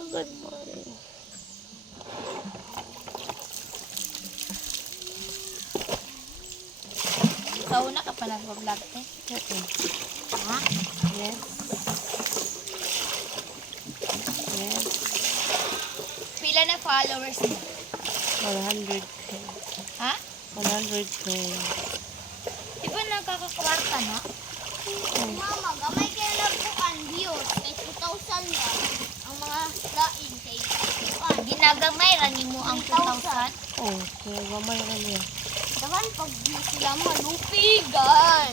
Good morning. Kauna ka pa nag-vlog eh. Ha? Yes. Yes. Pila na followers mo? 100K. Ha? 100K. Di ba nakakakwarta na? Mama, gamay kayo nagbukan views. Kay 2,000 na. Ang mga lain kay Ginagamay rani mo ang 2,000. Oh, kaya gamay na niya. dahan pag views sila malupigan.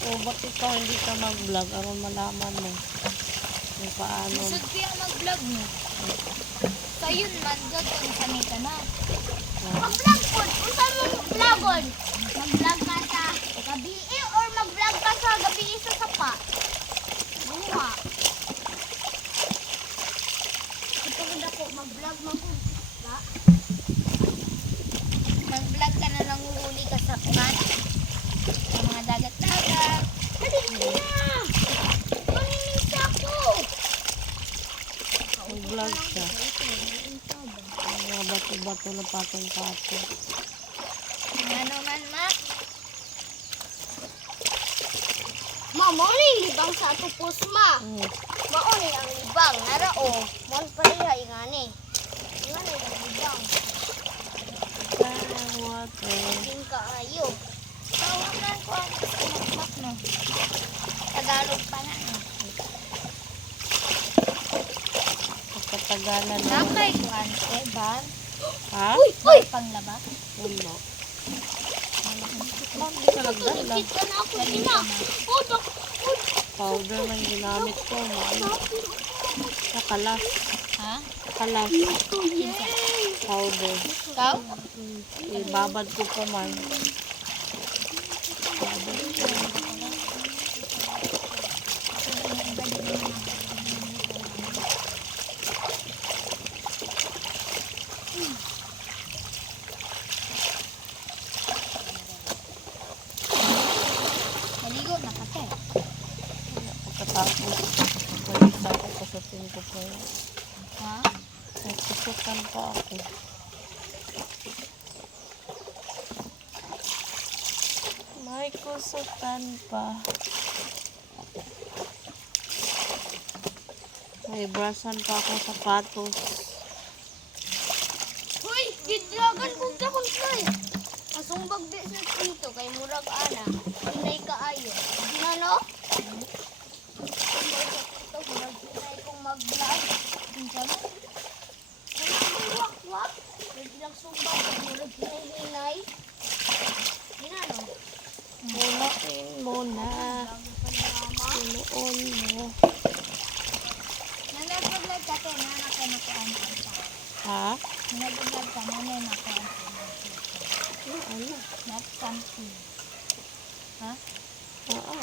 Oh, bakit ikaw hindi ka mag-vlog? Aron malaman mo kung paano. Sud kaya mag-vlog mo. Sayon man jud kung sanay ka na. Mag-vlog po. Kung saan mo mag-vlogon? Mag-vlog ka sa gabi or mag-vlog ka sa gabi sa sapa? Bunga. Ito ko na po, mag-vlog mag-vlog. Mag-vlog ka na nang uhuli ka sa pan. Sa mga dagat-dagat. Dali na! Maninis ako! Mag-vlog siya. Mga bato-bato na patong-patong. Ano man ma? Ma, mauni yung libang sa ato pusma. Mauni ang libang. Nara o. Mon pareha ingani. Ingani ang libang. Water. Ting kaayo. Tawag na ko ang mag-vlog no. Tagalog pa na no. Pagkatagalan na. Nakay ko ante bar. Ha? Bar panglaba. Wala. Ma'am, di ka nagdala. Kita na ako ina. Oh, dok. Powder lang ginamit ko, ma'am. Nakalas. Ha? Nakalas. Yay! Powder. Ikaw? Ibabad ko pa man. Babad ko. Maligo na kasi. Pagkatapos, balisa ako kusutin ko pa yun. Ha? Ay, kusutan pa ako. May kusutan pa. May brasan pa akong sapatos. Hoy, gidragan kong kakon kay. Asong bagdi sa pinto kay murag ana. Hinay kaayo. Gina no? Ito murag hinay kong mag-vlog. Kinsa mo? Wak-wak. Pwede lang sumbag. Murag hinay-hinay. Gina no? Munain muna. Lagi pa ni mama. Sinuon mo. Nanag-vlog ka te, nanak ka na ko ang Ha? Nanag-vlog ka, nanay na ko ang Ano? not something. Ha? Oo.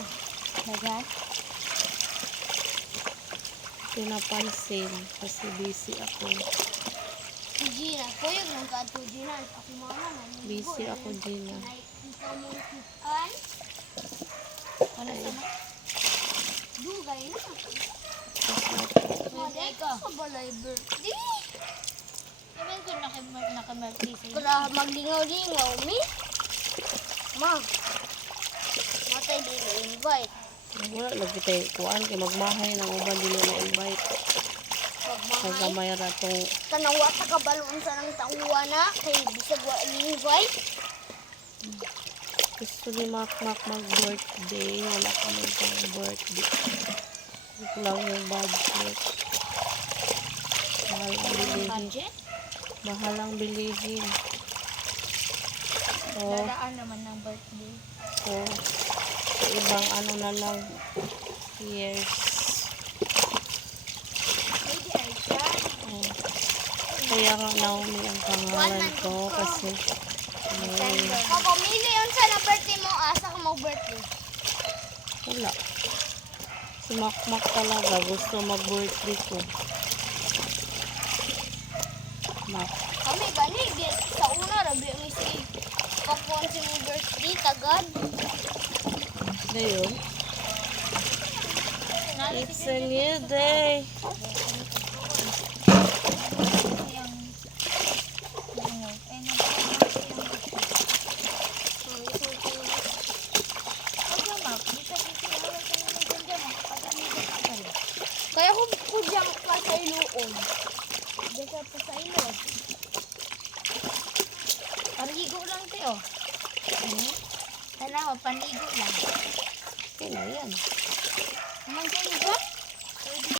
Dagat? Pinapansin kasi busy ako. Si Gina. Kuya, nung kato Gina. Ako mama. naniligo. Busy ako, Gina. Hinay, ikaw mo kitan. Ano sa mo? Dugay na. Birthday ko. Sa balay birthday. Iman ko naka-birthday sa'yo. Para maglingaw-lingaw, mi. Ma. Matay din na invite. Wala lagi tayo kuhaan kay magmahay ng uban dili na invite. Kay Magmahay. gamay ra tong Tanawa sa kabalon sa ng tauwa na. Kay bisag wa invite. gusto ni Makmak mag-birthday. Wala kami pang birthday. Ito lang yung budget. Mahal ang bilihin. Budget? Mahal ang bilihin. So, Dadaan naman ng birthday. sa ibang ano na lang years. Pwede ay siya. Oh. Kaya nga Naomi ang pangalan ko kasi Kapamili yun sa na birthday mo. Asa ka mag-birthday? wala. Si Makmak talaga gusto mag-birthday ko. Mak. Kami gani. Sa una, rabi ang isi. Kapuan si mo birthday. Tagad. Ngayon, it's a new day. ko dyan pa sa iluon. Diyan ka pa sa ilo. Paligo lang tayo. Tanawa, panigo lang. Okay na yan. Naman kayo ba?